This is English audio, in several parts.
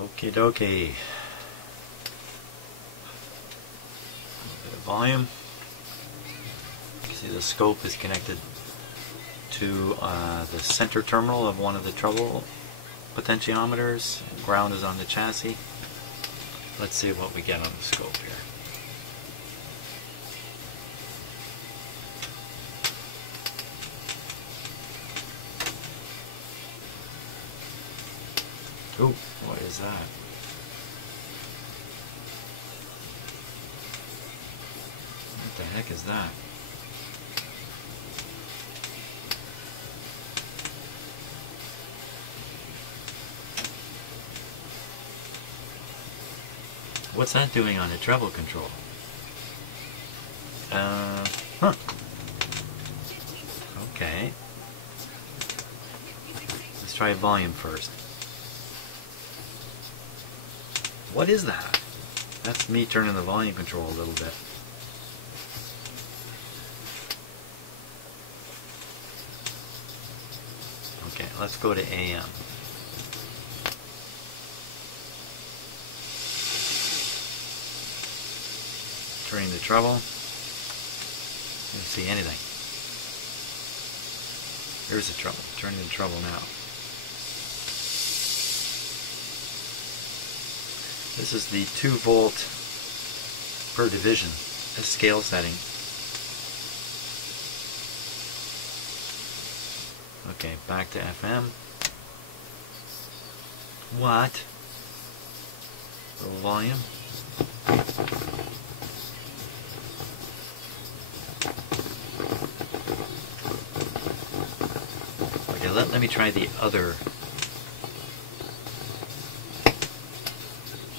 Okie dokie. A bit of volume. You see the scope is connected to the center terminal of one of the treble potentiometers. Ground is on the chassis. Let's see what we get on the scope here. Ooh, what is that? What the heck is that? What's that doing on the treble control? Huh. Okay. Let's try volume first. What is that? That's me turning the volume control a little bit. Okay, let's go to AM. Turning the treble. Didn't see anything. Here's the treble. Turning the treble now. This is the 2 volt per division, a scale setting. Okay, back to FM. What? Little volume. Okay, let me try the other.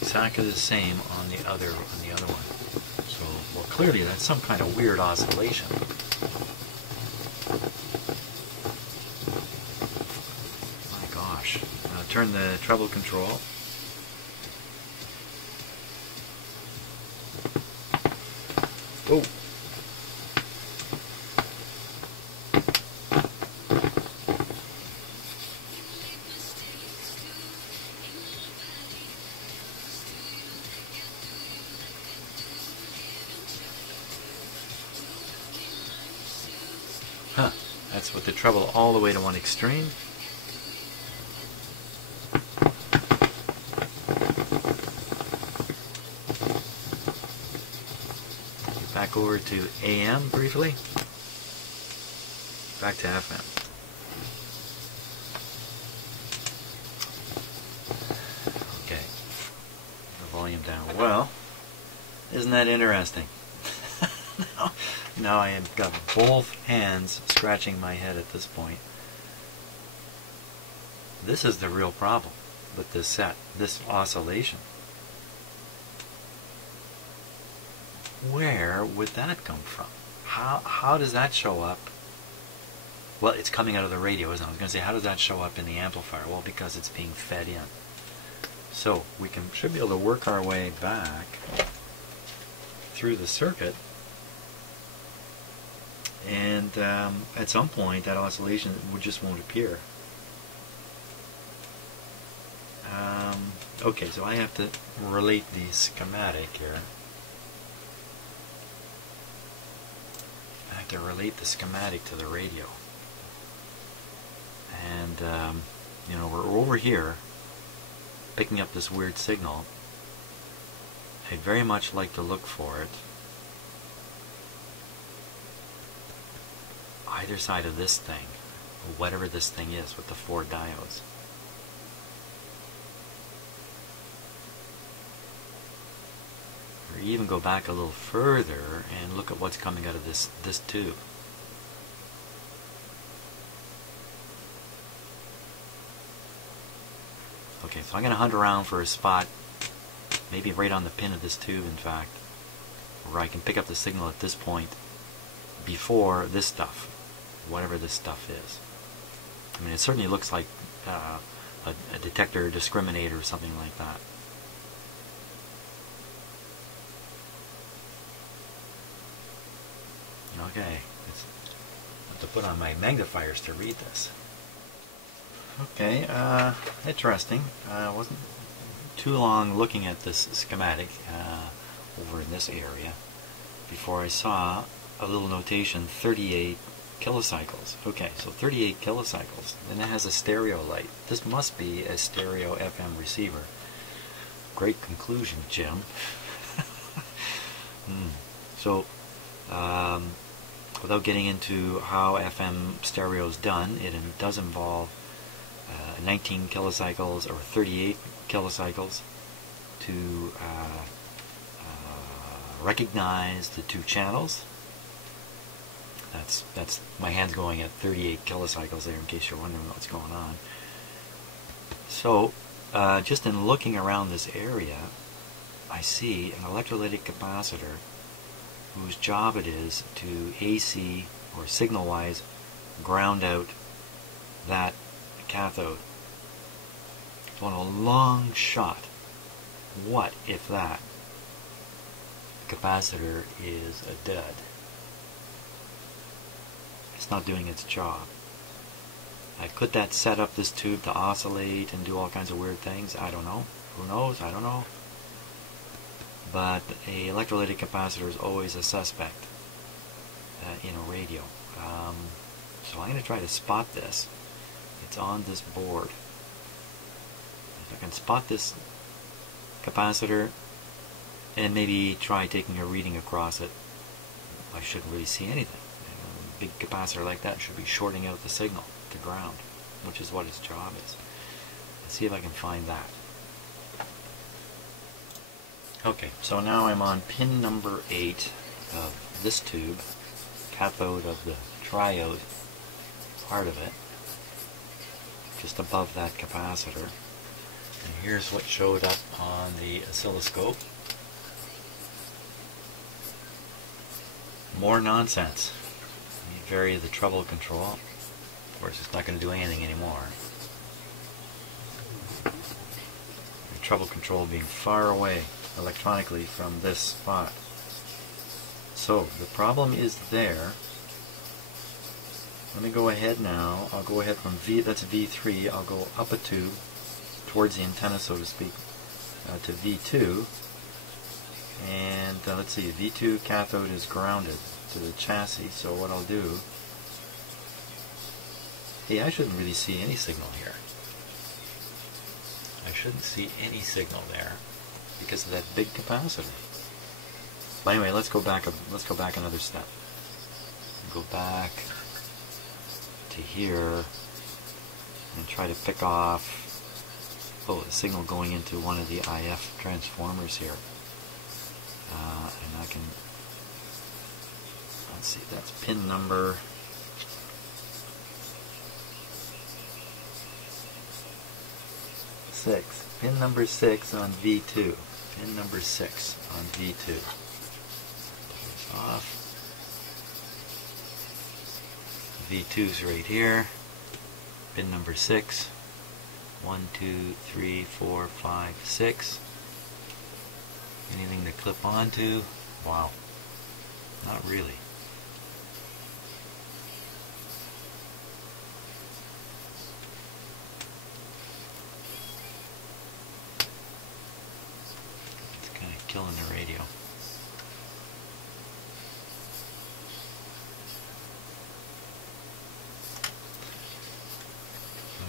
Exactly the same on the other one. So, well, clearly that's some kind of weird oscillation. My gosh! Now turn the treble control. Oh. Huh, that's with the treble all the way to one extreme. Back over to AM briefly. Back to FM. Okay. The volume down. Well, isn't that interesting? Now I have got both hands scratching my head at this point. This is the real problem with this set, this oscillation. Where would that come from? How does that show up? Well, it's coming out of the radio, isn't it? I was going to say, how does that show up in the amplifier? Well, because it's being fed in. So we should be able to work our way back through the circuit. And at some point that oscillation just won't appear. Okay, so I have to relate the schematic here. I have to relate the schematic to the radio. And you know, we're over here picking up this weird signal. I'd very much like to look for it either side of this thing, whatever this thing is with the 4 diodes. Or even go back a little further and look at what's coming out of this tube. Okay, so I'm going to hunt around for a spot, maybe right on the pin of this tube, in fact, where I can pick up the signal at this point before this stuff, whatever this stuff is. I mean, it certainly looks like a detector discriminator or something like that. Okay, I have to put on my magnifiers to read this. Okay, interesting. Wasn't too long looking at this schematic over in this area before I saw a little notation, 38 kilocycles. Okay, so 38 kilocycles. And it has a stereo light. This must be a stereo FM receiver. Great conclusion, Jim. So, without getting into how FM stereo is done, it does involve 19 kilocycles or 38 kilocycles to recognize the two channels. That's my hand's going at 38 kilocycles there, in case you're wondering what's going on. So, just in looking around this area, I see an electrolytic capacitor whose job it is to AC, or signal-wise, ground out that cathode. So on a long shot, what if that capacitor is a dud? It's not doing its job. Could that set up this tube to oscillate and do all kinds of weird things? I don't know. Who knows? I don't know. But a electrolytic capacitor is always a suspect in a radio. So I'm going to try to spot this. It's on this board. If I can spot this capacitor and maybe try taking a reading across it, I shouldn't really see anything. A big capacitor like that should be shorting out the signal to ground, which is what its job is. Let's see if I can find that. Okay, so now I'm on pin number 8 of this tube, cathode of the triode part of it, just above that capacitor. And here's what showed up on the oscilloscope. More nonsense. You vary the treble control. Of course, it's not going to do anything anymore. The treble control being far away electronically from this spot. So the problem is there. Let me go ahead now. I'll go ahead from V, that's V3. I'll go up a tube towards the antenna, so to speak, to V2. And let's see, V2 cathode is grounded to the chassis. So what I'll do, hey, I shouldn't really see any signal here. I shouldn't see any signal there because of that big capacitor. But anyway, let's go back another step. Go back to here and try to pick off the signal going into one of the IF transformers here. And I can, let's see, that's pin number 6. Pin number 6 on V2. Pin number 6 on V2. Turn this off. V2's right here. Pin number 6. 1, 2, 3, 4, 5, 6. Anything to clip onto? Wow. Not really. It's kind of killing the radio.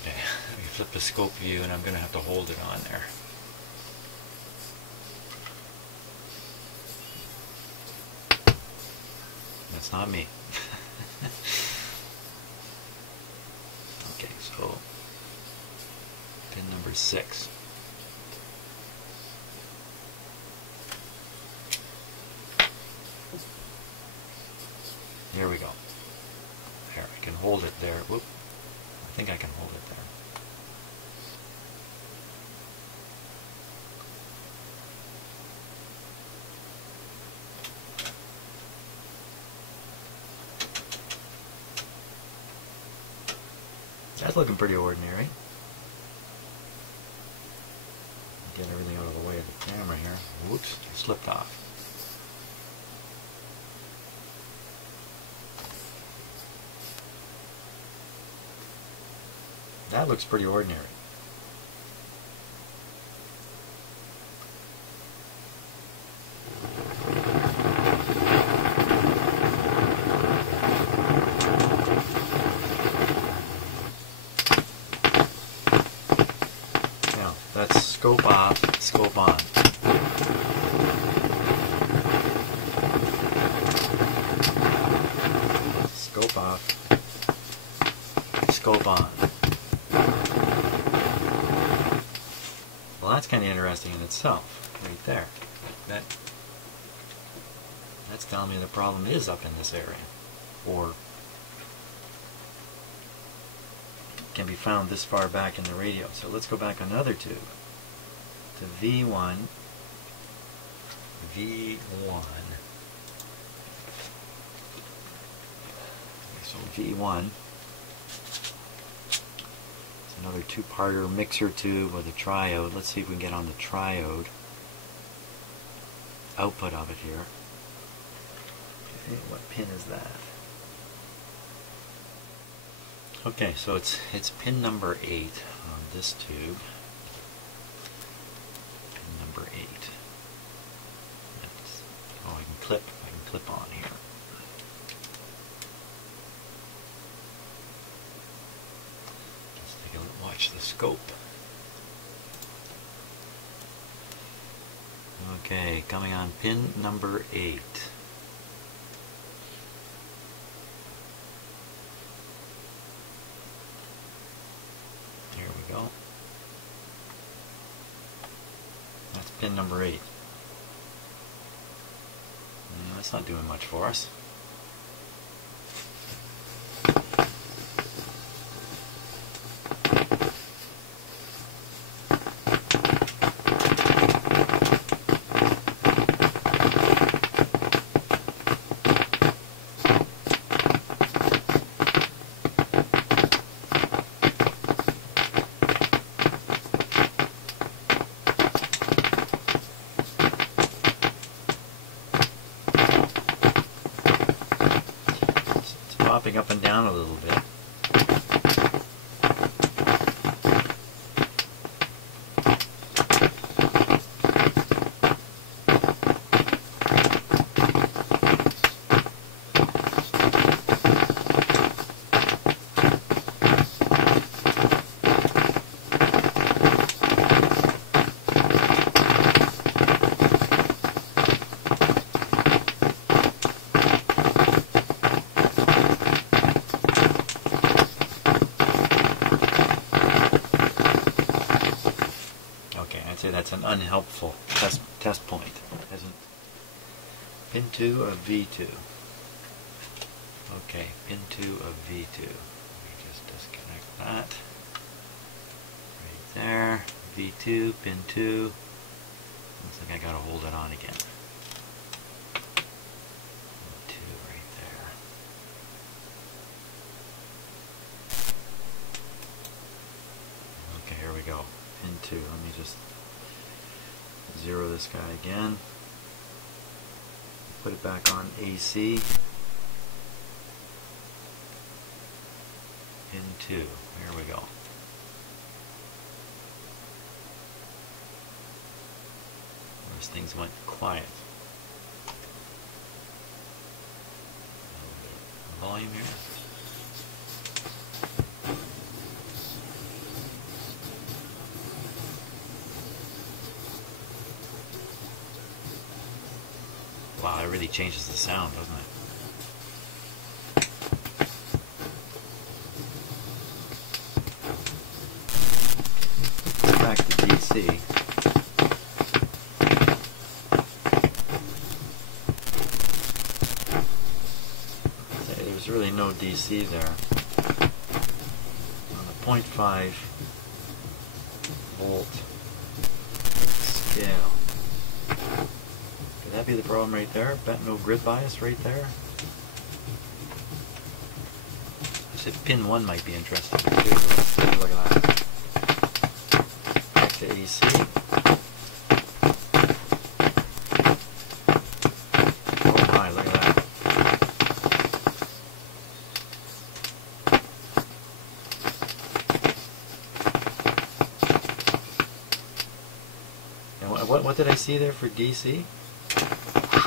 Okay, let me flip the scope view and I'm going to have to hold it on there. That's not me. Okay, so pin number 6. There we go. There, I can hold it there. Whoop. I think I can hold it there. That's looking pretty ordinary. Get everything out of the way of the camera here. Whoops, it slipped off. That looks pretty ordinary. Scope off, scope on. Scope off, scope on. Well, that's kind of interesting in itself, right there. That's telling me the problem is up in this area, or can be found this far back in the radio. So let's go back another tube to V1. So V1. It's another two-parter mixer tube with a triode. Let's see if we can get on the triode output of it here. What pin is that? Okay, so it's pin number 8 on this tube. Pin number 8. Oh, I can clip on here. Let's take a look, watch the scope. Okay, coming on pin number 8. Here we go. That's pin number 8. That's not doing much for us. Popping up and down a little bit. I'd say that's an unhelpful test point, isn't it? Pin 2 of V2. Okay, pin 2 of V2. Let me just disconnect that. Right there. V2, pin 2. Looks like I gotta hold it on again. Pin 2 right there. Okay, here we go. Pin 2. Let me just zero this guy again. Put it back on AC. Pin 2. Here we go. Those things went quiet. Volume here. Wow, it really changes the sound, doesn't it? Back to DC. There's really no DC there. On the 0.5 volt scale. Could that be the problem right there? No grid bias right there? I said pin 1 might be interesting too. Let's take a look at that. Back to AC. Oh my, look at that. And what did I see there for DC?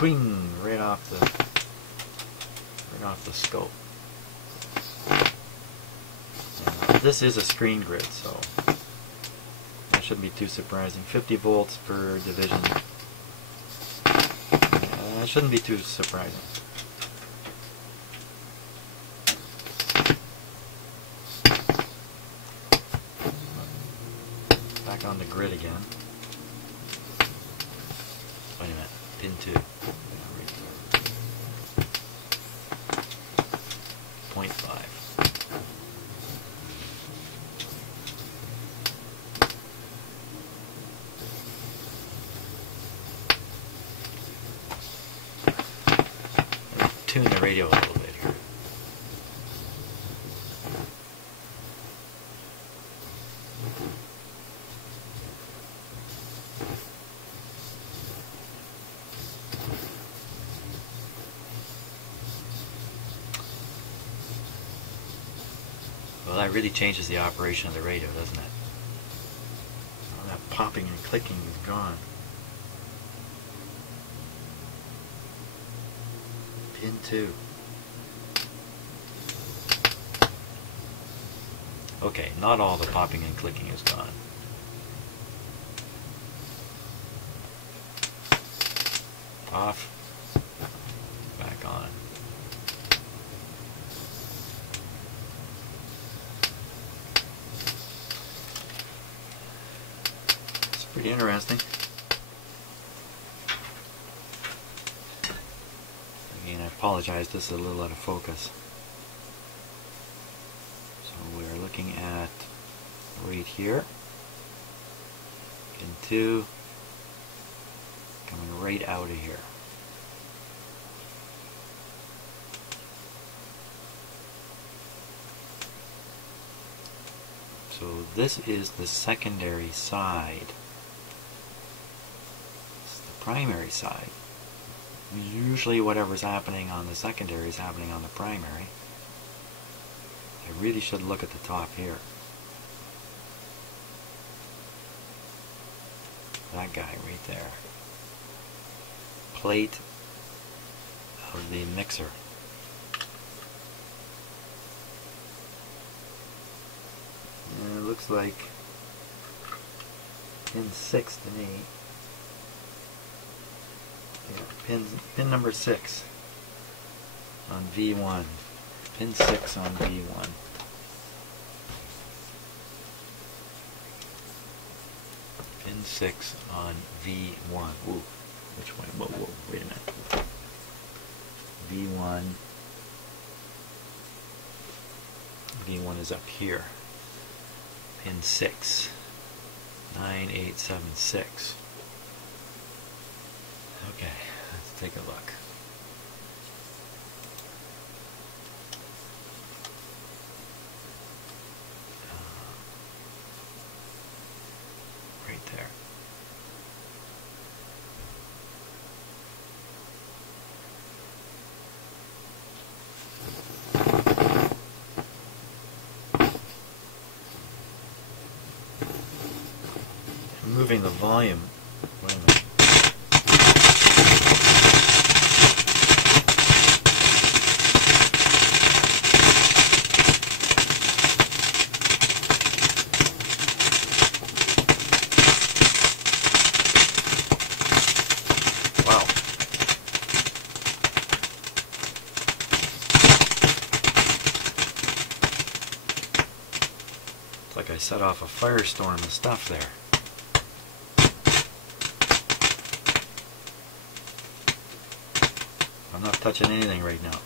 Swing right off the scope. This is a screen grid, so that shouldn't be too surprising. 50 volts per division. Shouldn't be too surprising. Back on the grid again. Wait a minute. Pin 2. 0.5. Tune the radio a little bit here. Well, that really changes the operation of the radio, doesn't it? All that popping and clicking is gone. Pin 2. Okay, not all the popping and clicking is gone. Off. Back on. It's pretty interesting. Again, I apologize, this is a little out of focus. So we're looking at right here. Pin 2 coming right out of here. So this is the secondary side. This is the primary side. Usually whatever's happening on the secondary is happening on the primary. I really should look at the top here. That guy right there. Plate of the mixer. And it looks like pin 6 to me. Yeah, pin number 6 on V1. Pin 6 on V1. Pin 6 on V1. Ooh, which way? Whoa, whoa, wait a minute. V1. V1 is up here. Pin 6. 9876. Okay, let's take a look. Right there. I'm moving the volume. Wait a minute. Like I set off a firestorm of stuff there. I'm not touching anything right now.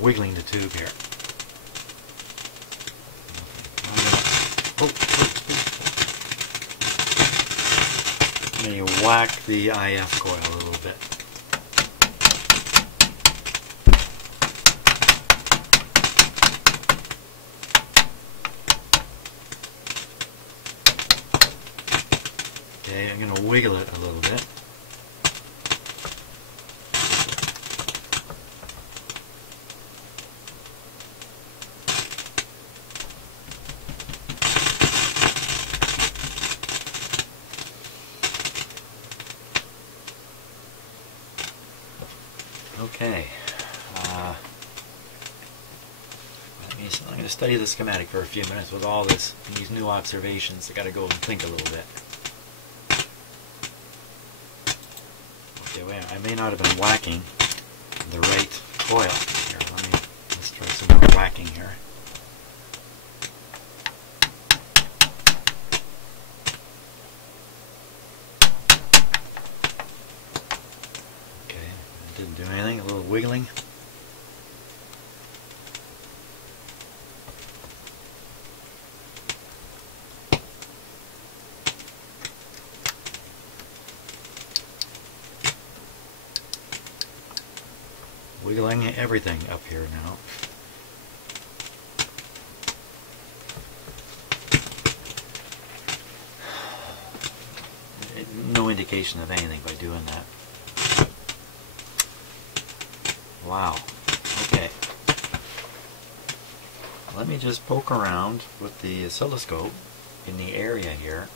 Wiggling the tube here. Let me whack the IF coil a little bit. Okay, I'm going to wiggle it a little bit. I'm going to study the schematic for a few minutes with all these new observations. I got to go and think a little bit. Okay, wait, I may not have been whacking the right coil. Here, let's try some more whacking here. Okay, didn't do anything. A little wiggling. Wiggling everything up here now. No indication of anything by doing that. Wow. Okay. Let me just poke around with the oscilloscope in the area here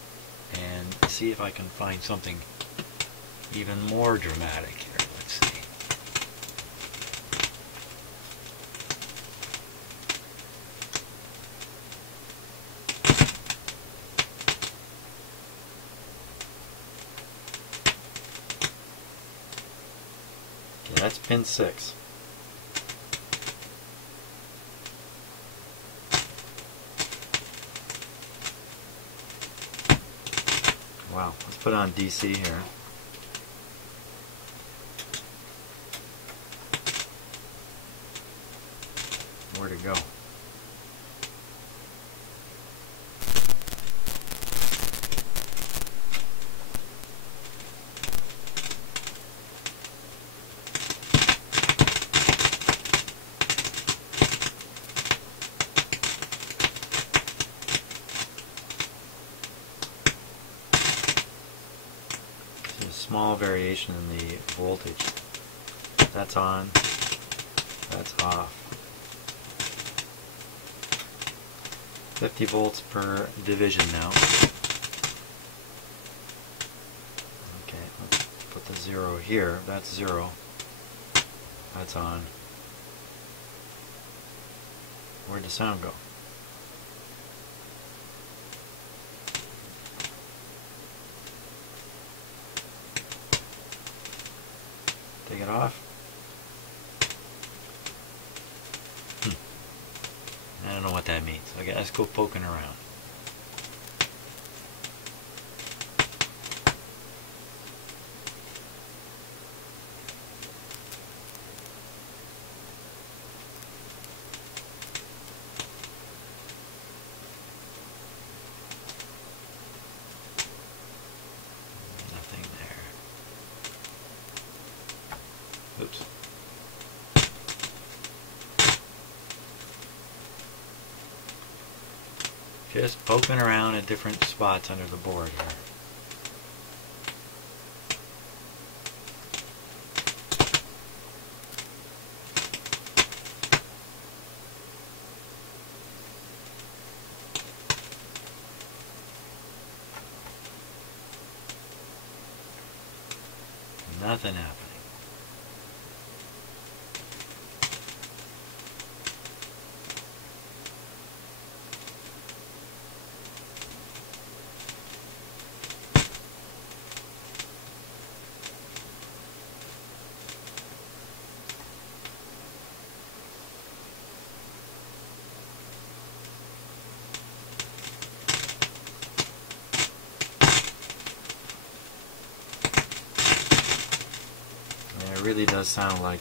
and see if I can find something even more dramatic here. Let's see. That's pin 6. Wow, let's put on DC here. Where'd it go? Small variation in the voltage. That's on, that's off. 50 volts per division now. Okay, let's put the 0 here. That's 0. That's on. Where'd the sound go? Take it off. I don't know what that means. Okay, let's go poking around. Nothing there. Oops. Just poking around at different spots under the board here. Nothing happening. It really does sound like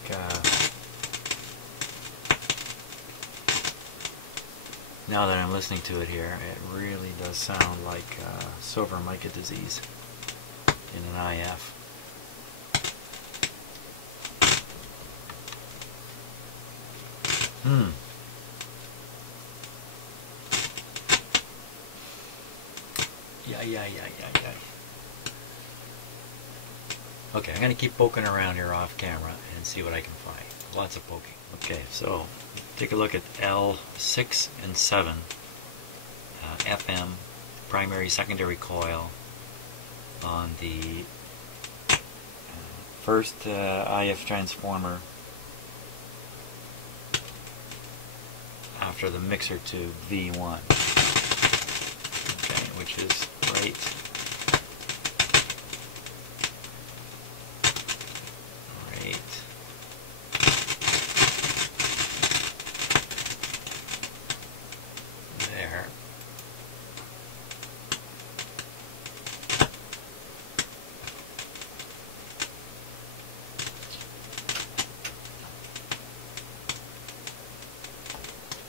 now that I'm listening to it here, it really does sound like silver mica disease in an IF. Yeah. Okay, I'm going to keep poking around here off camera and see what I can find. Lots of poking. Okay, so take a look at L6 and 7, FM, primary secondary coil on the first IF transformer after the mixer to V1. Okay, which is right there.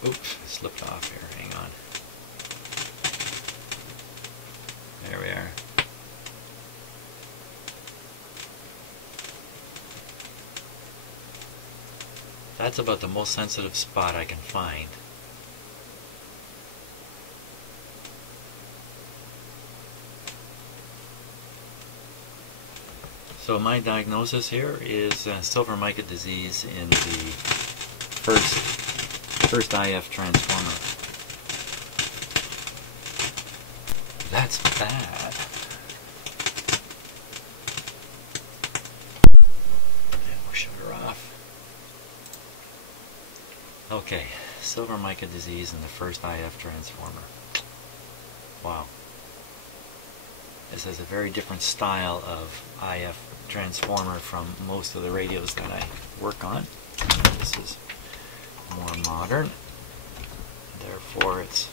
Oops, I slipped off here. Hang on. There we are. That's about the most sensitive spot I can find. So my diagnosis here is silver mica disease in the first IF transformer. That's bad. And we'll shut her off. Okay, silver mica disease in the first IF transformer. Wow. This is a very different style of IF transformer from most of the radios that I work on. This is more modern, therefore it's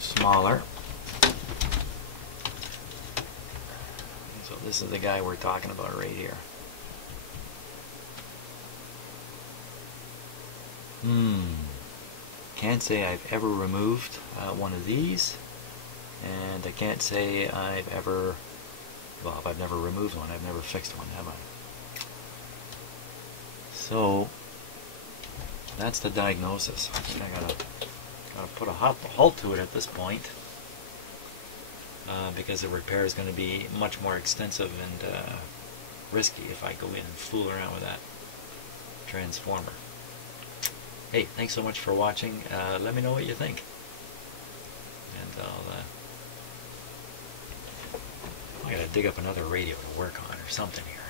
smaller. So this is the guy we're talking about right here. Can't say I've ever removed one of these, and I can't say I've ever, well, if I've never removed one, I've never fixed one, have I? So that's the diagnosis. I think I gotta put a halt to it at this point, because the repair is going to be much more extensive and risky if I go in and fool around with that transformer. Hey, thanks so much for watching. Let me know what you think, and I gotta dig up another radio to work on or something here.